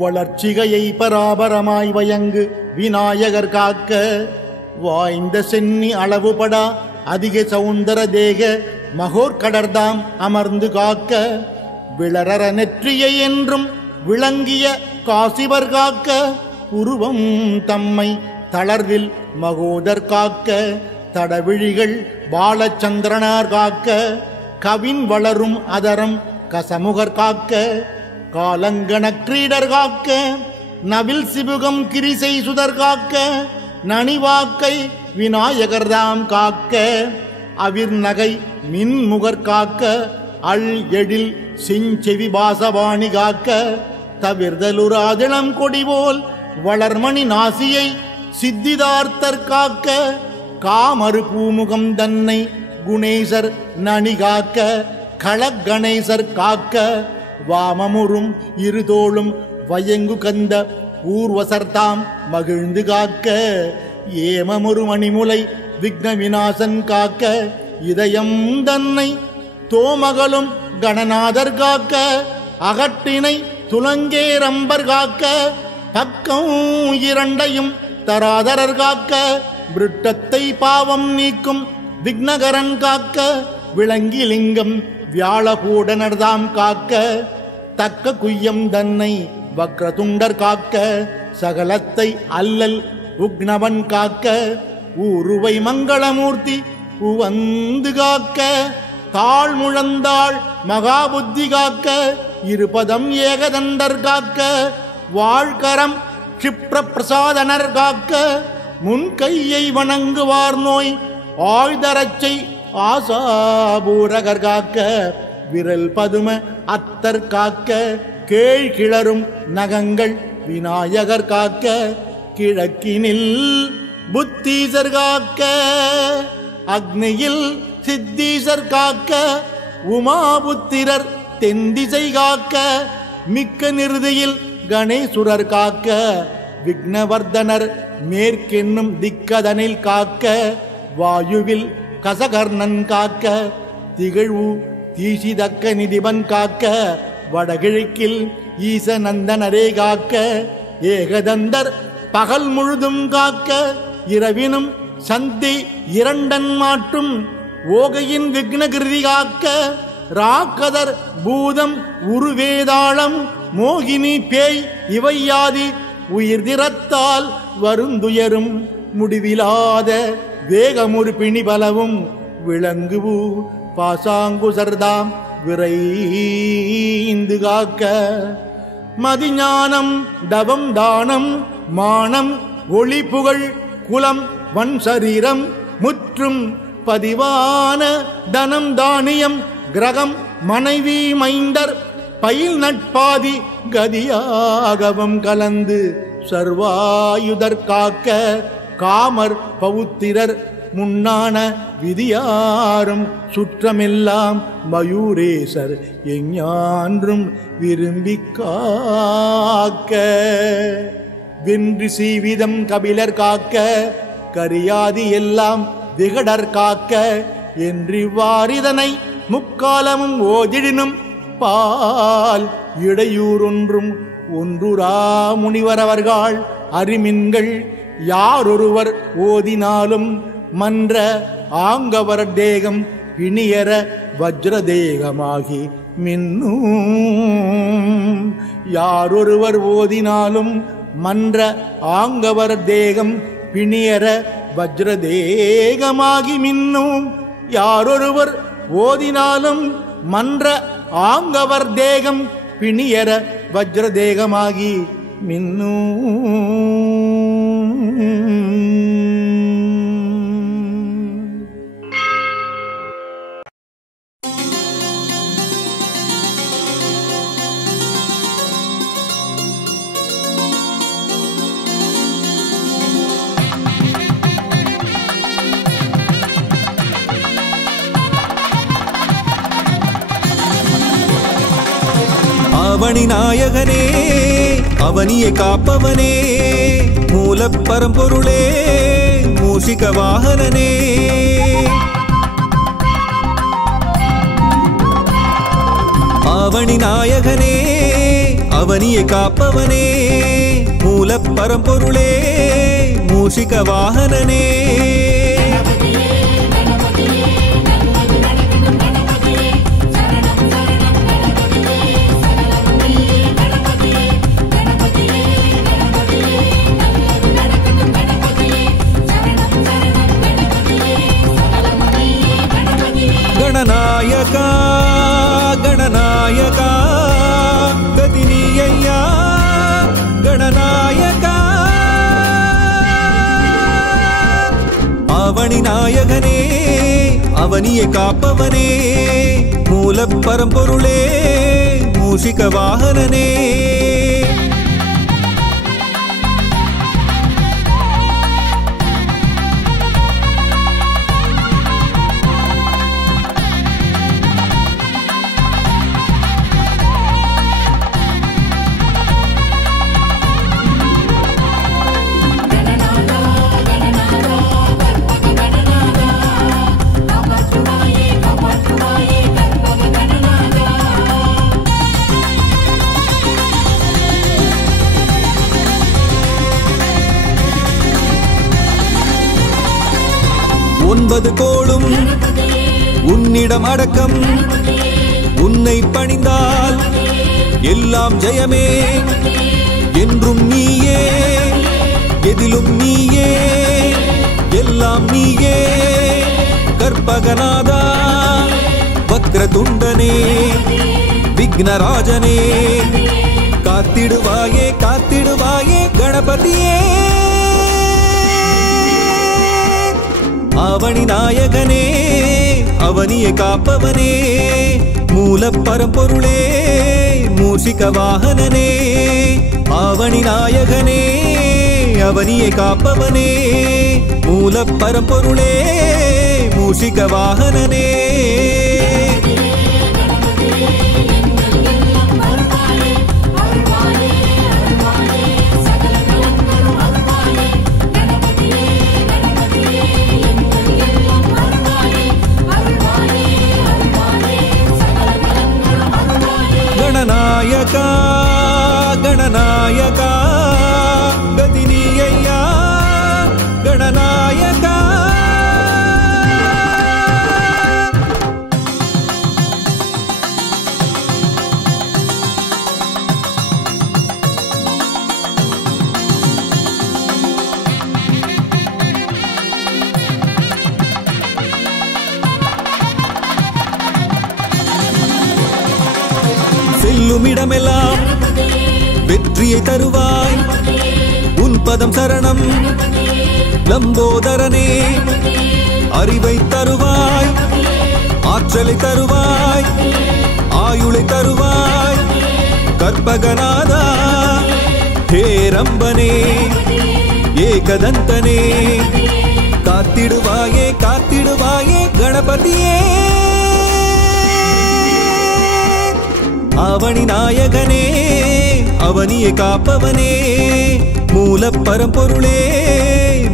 வளர்ச்சிகையை பராபரமாய் வயங்கு விநாயகர் காக்க வாய்ந்த சென்னி அளவுபடா அதிக சௌந்தர தேக மகோர்கடர்தாம் அமர்ந்து காக்க விளரற நெற்றியை என்றும் விளங்கிய காசிவர் காக்க உருவம் தம்மை தளர்வில் மகோதர் காக்க தடவிழிகள் பாலச்சந்திரனார் காக்க கவின் வளரும் அதரம் கசமுகர் காக்க காலங்கண கிரீடர் காக்க நவில் சிபுகம் கிரிசை சுதர் காக்க நனிவாக்கை விநாயகர்தாம் காக்க அவிர் நகை மின்முகர் காக்க அள் எழில் செஞ்செவி பாசவாணி காக்க தவிர்தலுராதிளம் கொடிபோல் வளர்மணி நாசியை சித்திதார்த்தர் காக்க காமறு பூமுகம் தன்னை குணேசர் நனி காக்க களகணேசர் காக்க வாமமுறும் இருதோளும் வயங்கு கந்த ஊர்வசர்தாம் மகிழ்ந்து காக்க ஏமமுறு மணிமுலை விக்ன விநாசன் காக்க இதயம் தன்னை தோமகளும் கணநாதர் காக்க அகட்டினை துலங்கேரம்பர் காக்க பக்கம் இரண்டையும் தராதரர் காக்க விருட்டத்தை பாவம் நீக்கும் விக்னகரன் காக்க விளங்கிலிங்கம் வியாழகூடனர்தாம் காக்க தக்க குய்யம் தன்னை வக்ரதுண்டர் காக்க சகலத்தை அல்லல் உக்னவன் காக்க ஊருவை மங்களமூர்த்தி உவந்து காக்க தாழ் முழந்தாள் மகாபுத்தி காக்க இருபதம் ஏகதண்டர் காக்க வாழ்கரம் க்ஷிப்ர பிரசாதனர் காக்க முன்கையை வணங்குவார் நோய் ஆழ்தரச்சை ஆசாபூரகர் காக்க விரல் பதும அத்தர் காக்க கேள் கிளரும் நகங்கள் விநாயகர் காக்க கிழக்கினில் புத்தீசர் காக்க அக்னியில் சித்தீசர் காக்க உமாபுத்திரர் தென்திசை காக்க மிக்க நிறுதியில் கணேசுரர் காக்க விக்னவர்தனர் மேற்கென்னும் திக்கதனில் காக்க வாயுவில் கசகர்ணன் காக்க திகழ்வு தீசிதக்க நிதிபன் காக்க வடகிழக்கில் ஈசநந்தனரே காக்க ஏகதந்தர் பகல் முழுதும் காக்க இரவினும் சந்தி இரண்டன் மாற்றும் ஓகையின் விக்னகிருதி காக்க ராக்கதர் பூதம் உருவேதாளம் மோகினி பேய் இவையாதி உயிர் திறத்தால் வருந்துயரும் முடிவிலாத வேகமுறு பிணிபலவும் விளங்குவு பாசாங்குசர்தாம் விரைந்து காக்க மதிஞானம் தவம் தானம் மானம் ஒளி புகழ் குலம் வன் சரீரம் முற்றும் பதிவான தனம் தானியம் கிரகம் மனைவி மைந்தர் பயில் நட்பாதி கதியாகவும் கலந்து சர்வாயுதர் காக்க காமர் பவுத்திரர் முன்னான விதியாரும் சுற்றமெல்லாம் மயூரேசர் எஞ்ஞான்றும் விரும்பி காக்க வென்று சீவிதம் கபிலர் காக்க கரியாதி எல்லாம் விகடர் காக்க என்றிவ்வாறிதனை முக்காலமும் ஓதிடினும் பால் இடையூறொன்றும் ஒன்றுரா முனிவரவர்கள் அறிமின்கள் யாரொருவர் ஓதினாலும் மன்ற ஆங்கவர் தேகம் பிணியர வஜ்ரதேகமாகி மின்னும் யாரொருவர் ஓதினாலும் மன்ற ஆங்கவர் தேகம் பிணியர வஜ்ரதேகமாகி மின்னும் யாரொருவர் ஓதினாலும் மன்ற ஆங்கவர் தேகம் பிணியர வஜ்ரதேகமாகி மின்னும். அவனி நாயகனே அவனியை காப்பவனே மூலப் பரம்பொருளே மூஷிக வாகனனே அவனி நாயகனே அவனியை காப்பவனே மூலப் பரம்பொருளே மூஷிக வாகனனே गणनायका गणनायका गदिनीय्या गणनायका आवनि नायकने அவனியை காப்பவனே மூலப் பரம்பொருளே மூஷிக வாகனனே ஒன்பது கோளும் உன்னிடம் அடக்கம் உன்னை பணிந்தால் எல்லாம் ஜெயமே என்றும் நீயே எதிலும் நீயே எல்லாம் நீயே கற்பகநாதா வக்ரதுண்டனே விக்னராஜனே காத்திடுவாயே காத்திடுவாயே கணபதியே அவனி நாயகனே அவனியை காப்பவனே மூலப் பரம்பொருளே மூஷிக வாகனனே அவனி நாயகனே அவனியை காப்பவனே மூலப் பரம்பொருளே மூஷிக வாகனனே गणनायका गणनायका गदिनीय्या गणनायका செல்லுமிடமெல்லாம் வெற்றியை தருவாய் உன் பதம் சரணம் லம்போதரனே அறிவை தருவாய் ஆற்றலை தருவாய் ஆயுளை தருவாய் கற்பகநாதா ஹேரம்பனே ஏகதந்தனே காத்திடுவாயே காத்திடுவாயே கணபதியே அவனி நாயகனே அவனியை காப்பவனே மூலப் பரம்பொருளே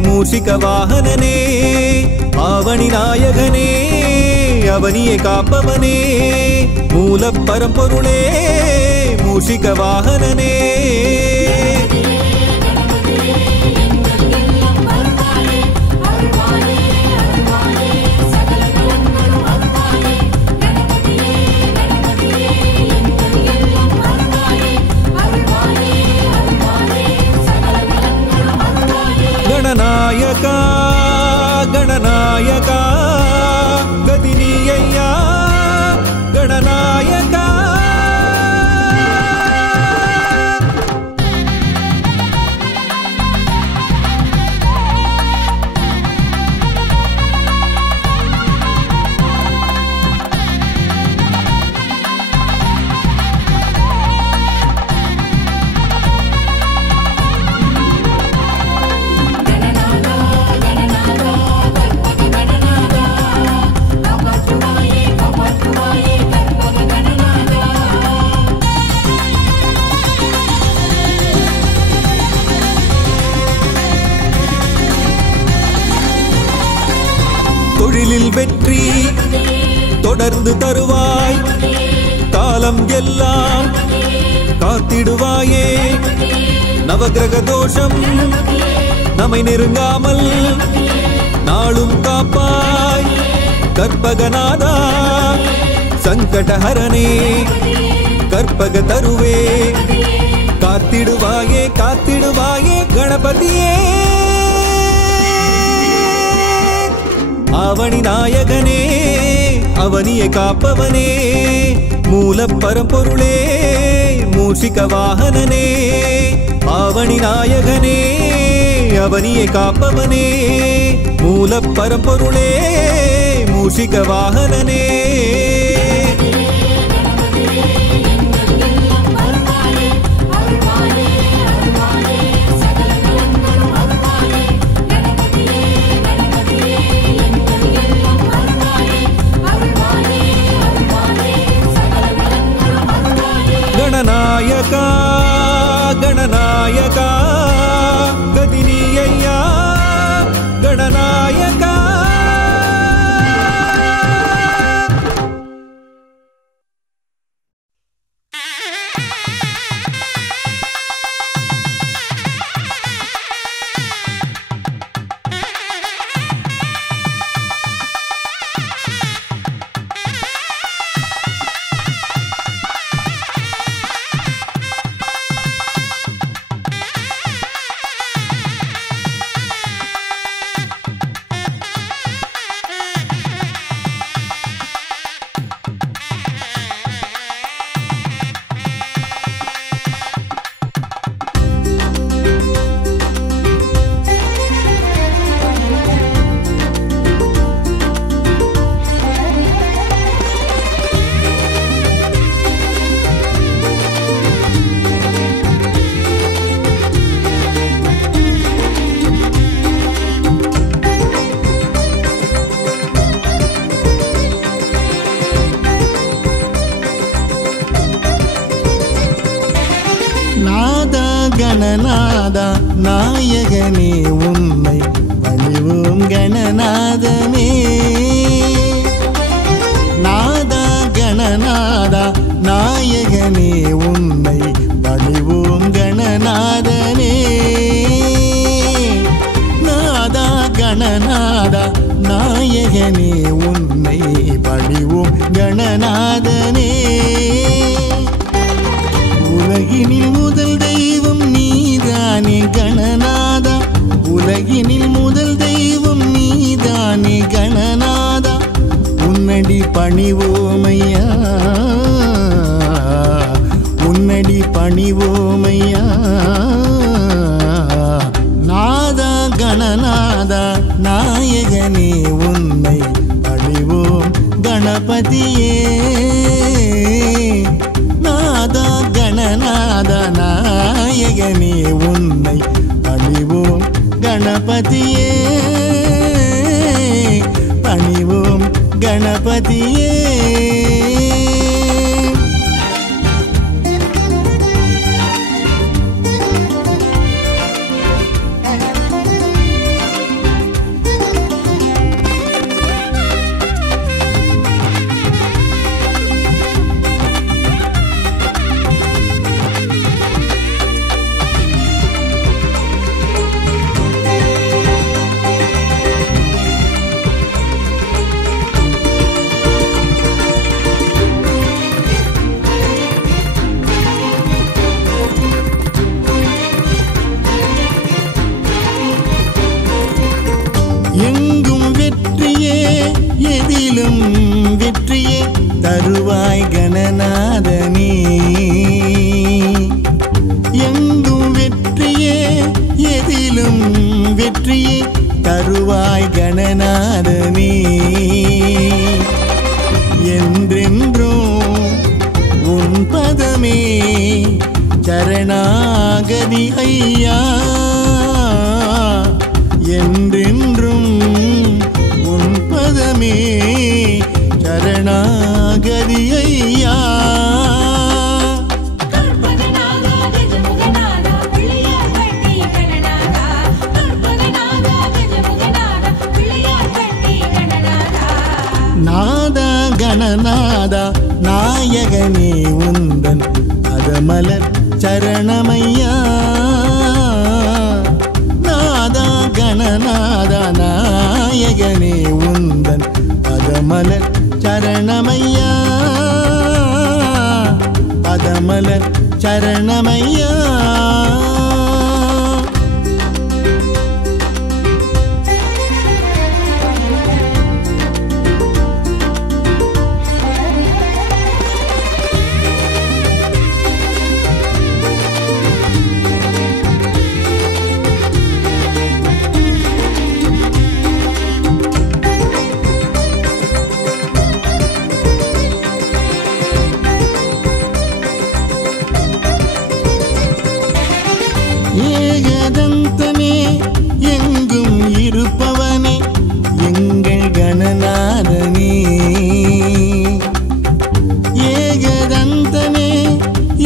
மூஷிக வாகனனே அவனி நாயகனே அவனியை காப்பவனே மூலப் பரம்பொருளே மூஷிக வாகனனே गणनायका गणनायका गदिनीय्या गणनायका தொழிலில் வெற்றி தொடர்ந்து தருவாய் காலம் எல்லாம் காத்திடுவாயே நவகிரக தோஷம் நம்மை நெருங்காமல் நாளும் காப்பாய் கற்பகநாதா சங்கடஹரனே கற்பக தருவே காத்திடுவாயே காத்திடுவாயே கணபதியே அவனி நாயகனே அவனியை காப்பவனே மூல பரம்பொருளே மூஷிக வாகனனே அவனி நாயகனே அவனியை காப்பவனே மூல பரம்பொருளே மூஷிக வாகனனே गणनायका गणनायका गदिनीय्या गणनायका கணநாதா நாயகனே உன்னை பணிவோம் கணநாதனே நாதா கணநாதா நாயகனே உன்னை பணிவோம் கணநாதனே நாதா கணநாதா நாயகனே உன்னை பணிவோம் கணநாதனே உலகினில் முதல் தெய்வம் நீதானே கணநாதா உலகினில் முதல் தெய்வம் நீதானே கணநாதா உன்னடி பணிவோமையா உன்னடி பணிவோமையா நாதா கணநாதா நாயகனே உன்னை பணிவோம் கணபதியே நாதா கணநாதா நாயகனே உன்னை பணிவோம் கணபதியே பணிவோம் கணபதியே எங்கும் வெற்றியே எதிலும் வெற்றியே தருவாய் கணநாதனே எங்கும் வெற்றியே எதிலும் வெற்றியே தருவாய் கணநாதனே என்றென்றும் உன் பதமே சரணாகதி ஐயா என்றென்றும் உன் பதமே சரணாகதி ஐயா நாதா கணநாதா நாயகனே உந்தன் அத பதமலர் சரணமையா நாதா கணநாதா நாயகனே உந்தன் பதமலர் சரணமையா பதமலர் சரணமையா ஏகதந்தனே எங்கும் இருப்பவனே எங்கள் கணநாதனே ஏகதந்தனே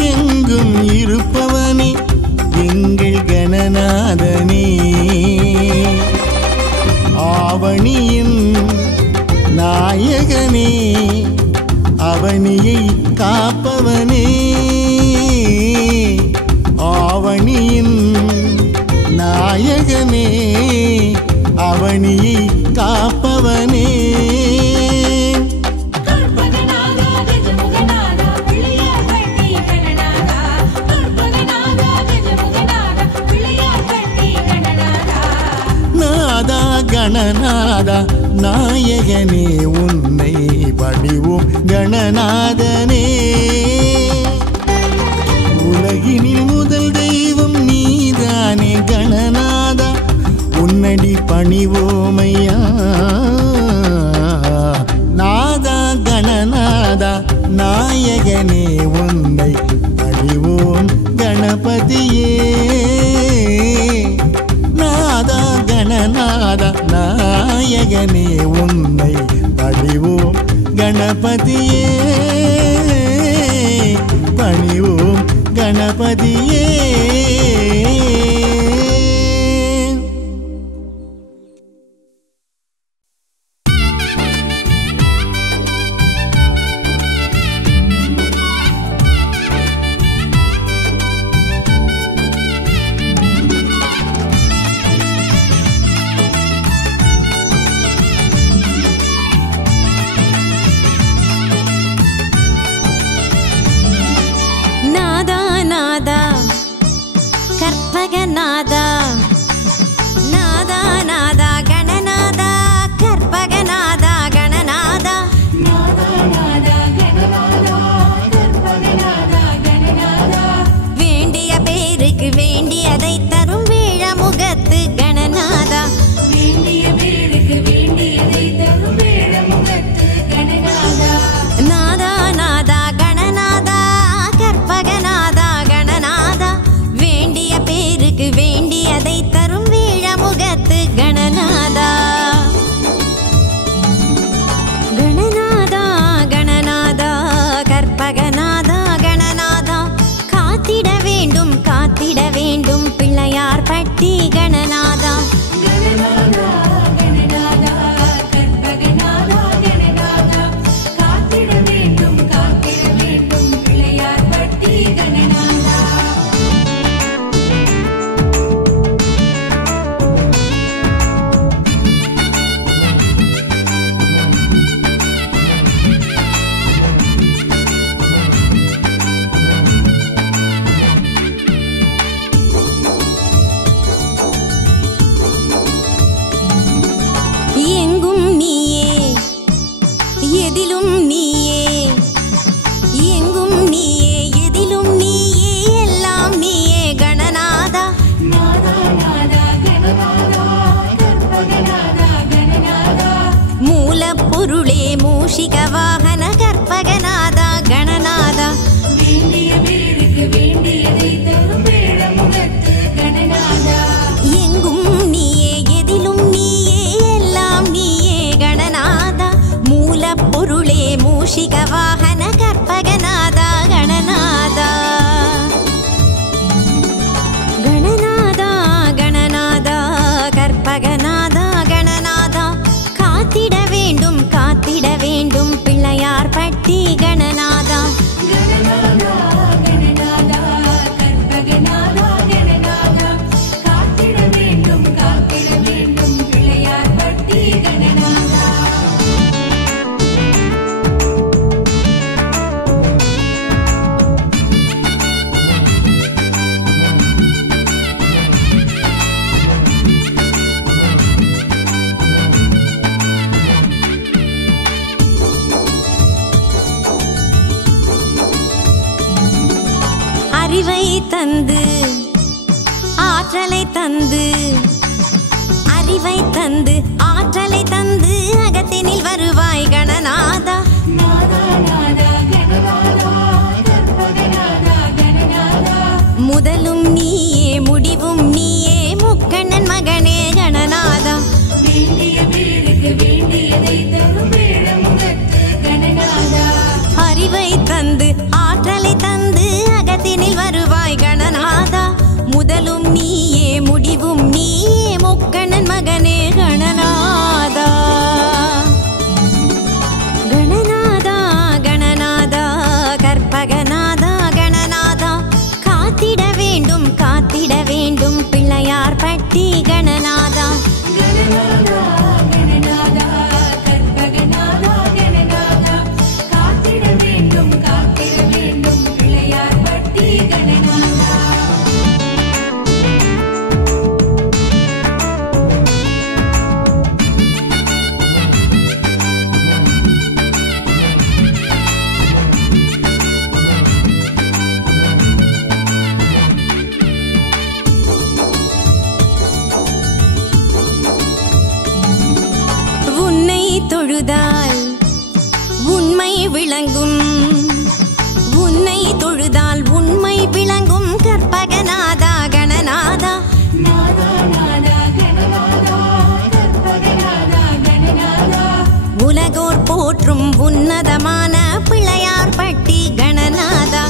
எங்கும் இருப்பவனே எங்கள் கணநாதனே ஆவணியின் நாயகனே அவனியை காப்பவனே ஆவணியின் நாயகனே அவனியை காப்பவனே நாதா கணநாதா நாயகனே உன்னை பணிவோம் கணநாதனே உலகினில் முதல் தெய்வம் நீதானே கணநாதா உன்னடி பணிவோமையா நாதா கணநாதா நாயகனே உன்னை பணிவோம் கணபதியே நாதா கணநாதா நாயகனே உன்னை பணிவோம் கணபதியே பணிவோம் கணபதியே கற்பகநாதா நாதா நாதா கணநாதா கற்பகநாதா கணநாதா நாதா நாதா கணநாதா கற்பகநாதா கணநாதா வேண்டிய பேருக்கு வேண்டியதை தரும் வேழமுகத்து கணநாதா வேண்டிய பேருக்கு வேண்டியதை தரும் வேழமுகத்து கணநாதா நாதா நாதா கணநாதா கற்பகநாதா கணநாதா வேண்டிய பேருக்கு வேண்டிய அறிவை தந்து ஆற்றலை தந்து அறிவை தந்து ஆற்றலை தந்து அகத்தினில் வருவாய் கணநாதா. முதலும் நீயே முடிவும் நீயே முக்கண்ணன் மகனே கணநாதா. அறிவை தந்து ஆற்றலை தந்து அகத்தினில் வருவாய் கணநாதா. முதலும் நீயே முடிவும் நீயே முக்கண்ணன் மகனே கணநாதா. கணநாதா கணநாதா கற்பகநாதா கணநாதா காத்திட வேண்டும் பிள்ளையார் பட்டி கணநாதா. தொழுதால் உண்மை விளங்கும் உன்னை தொழுதால் உண்மை விளங்கும் கற்பகநாதா கணநாதா. உலகோர் போற்றும் உன்னதமான பிள்ளையார் பட்டி கணநாதா.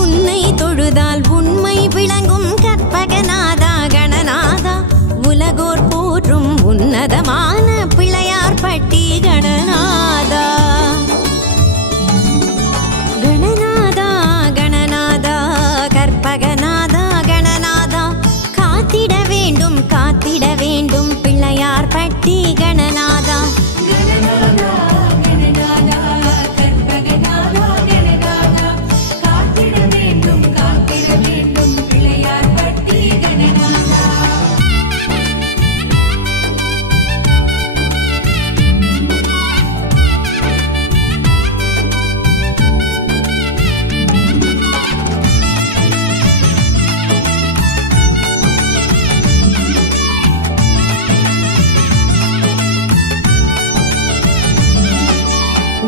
உன்னை தொழுதால் உண்மை விளங்கும் கற்பகநாதா கணநாதா. உலகோர் போற்றும் உன்னதமான பிள்ளையார் பட்டி கணநாதா. கணநாதா கணநாதா கற்பகநாதா கணநாதா காத்திட வேண்டும் பிள்ளையார் பட்டி கணநாதா.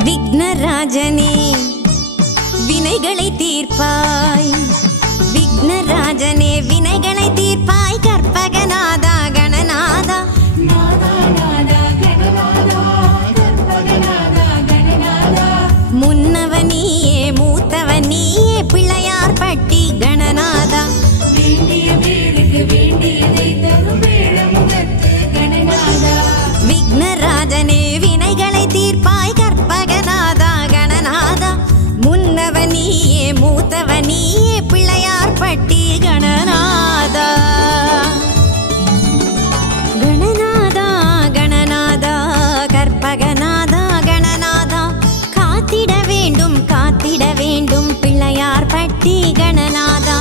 விக்னராஜனே வினைகளை தீர்ப்பாய் விக்னராஜனே வினைகளை தீர்ப்பாய் கற்பகநாதா கணநாதா. முன்னவனியே மூத்தவனியே பிள்ளையார் பட்டி கணநாதா. விக்னராஜனே வினைகளை தீர்ப்பாய் கற்பகநாதா கணநாதா. முன்னவனியே மூத்தவனியே பிள்ளையார் பட்டி கணநாதா. கணநாதா கணநாதா கற்பகநாதா கணநாதா காத்திட வேண்டும் பிள்ளையார் பட்டி கணநாதா.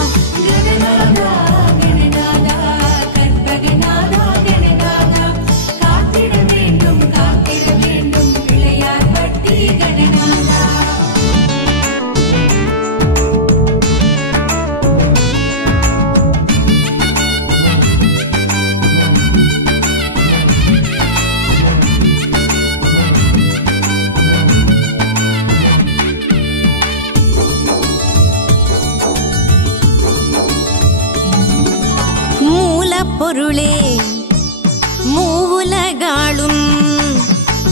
மூலப்பொருளே மூவுலகாளும்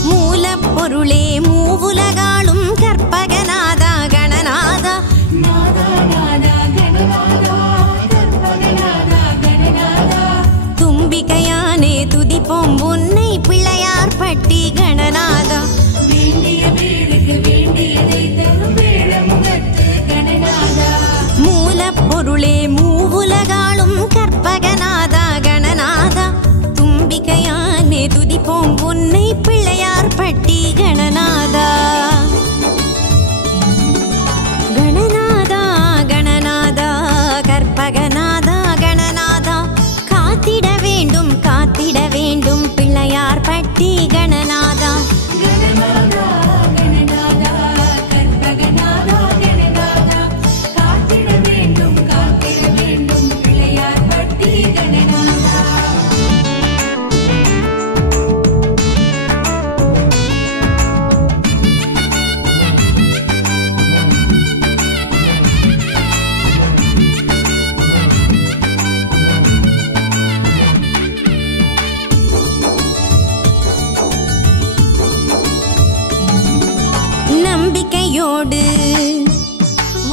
மூலப்பொருளே மூவுலகாளும் கற்பகநாதா கணநாதா. தும்பிக்கையானே துதிப்போம் உன்னை பிள்ளையார் பட்டி கணநாதா. மூலப்பொருளே மூவுலகாளும் கற்பகநாதா கணநாதா. நம்பிக்கையோடு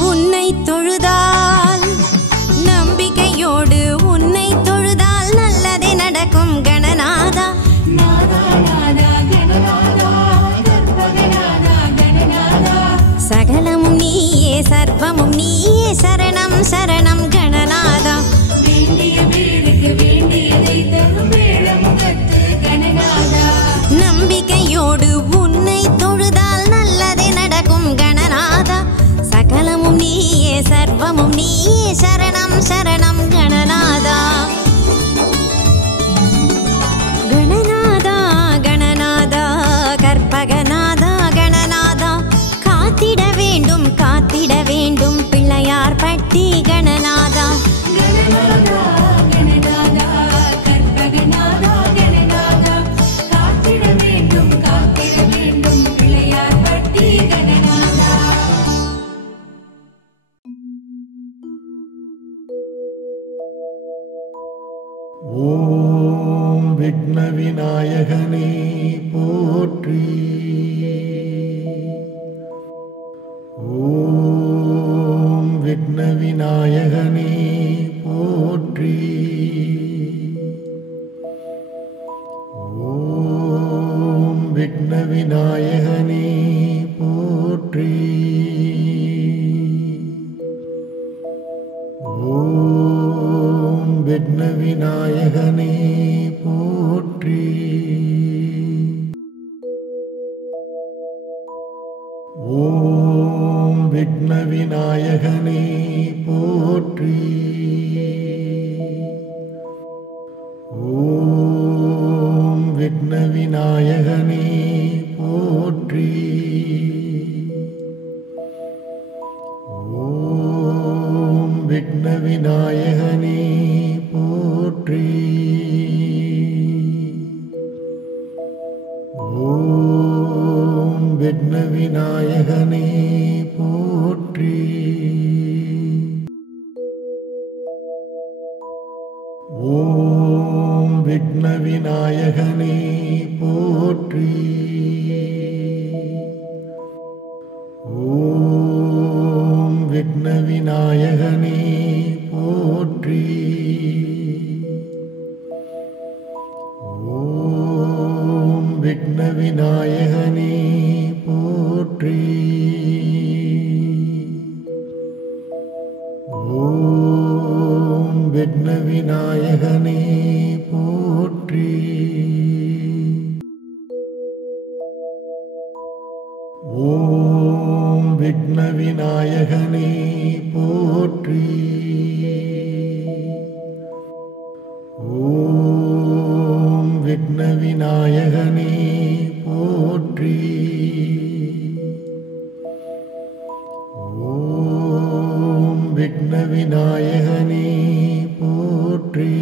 உன்னை தொழுதால் நம்பிக்கையோடு உன்னை தொழுதால் நல்லதே நடக்கும் கணநாதா. சகலமும் நீயே சர்வமும் நீயே சரணம் சரணம் கணநாதா. நம்பிக்கையோடு உன்னை தொழுதால் நல்லதே நடக்கும் கணநாதா. சகலமும் நீயே சர்வமும் நீயே சரணம் சரணம் கணநாதா. கணநாதா கணநாதா கற்பகநாதா கணநாதா காத்திட வேண்டும் பிள்ளையார் பட்டி கணநாதா. ஓம் விக்ன விநாயகனே போற்றி. ஓம் விக்ன விநாயகனே போற்றி. ஓம் விக்ன விநாயகனே போற்றி. ஓம் விக்ன விநாயகனே போற்றி. ஓம் விக்ன விநாயகனே போற்றி. ஓம் விக்ன விநாயகனே போற்றி. ஓம் விக்ன விநாயகனே போற்றி. ஓம் விக்ன விநாயகனே போற்றி. ஓம் விக்ன விநாயகனே போற்றி. ஓம் விக்ன விநாயகனே போற்றி. ஓம் விக்ன விநாயகனே போற்றி. ஓம் விக்ன விநாயகனே போற்றி. ஓம் விக்ன விநாயகனே போற்றி. ஓம் விக்ன விநாயகனே போற்றி. ஓம் விக்ன விநாயகனே போற்றி.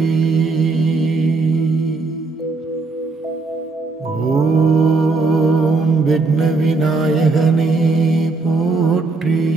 ஓம் விக்ன விநாயகனே போற்றி.